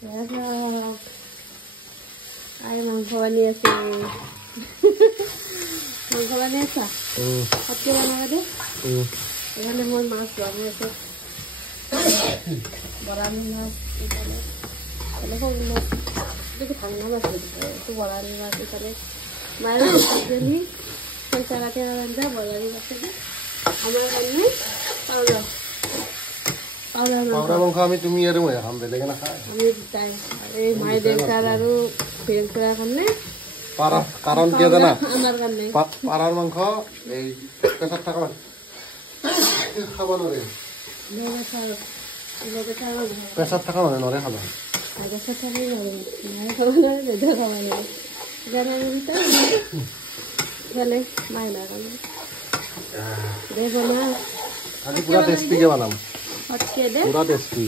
আই মাংস বানি আছে মাংস বানি আছা কাটি বনাবা দে এখানে মই মাছ বানি আছে বৰালি মাছ ইফালে সৰু মাছ দেখি ঠাণ্ডা মাছ এইটো বৰালি মাছ ইফালে মায়ে কাটি পইচা কাটি আনজা বৰালি মাছ আমাৰ কাৰণে পাউডাৰ মাংস আমি তুমি আৰু মই খাম বেলেগ না খাই আমি তাই এই মাই দেউতাৰ আৰু ফেৰফৰা কাৰণে কাৰণ কি জানা আমাৰ কাৰণে পাৰাৰ মাংস এই পেছাত থাকা খাব নোৱাৰে পেছাত থাকা মানে নৰে খাব পেছাত থাকি নৰে মায়ে খাব নোৱাৰে দেউতা খাব নোৱাৰে সেইকাৰণে আমি ইফালে মায়ে নাখালে দে বনা আজি পুৰা টেষ্টিকে বনাম पूरा टेस्टी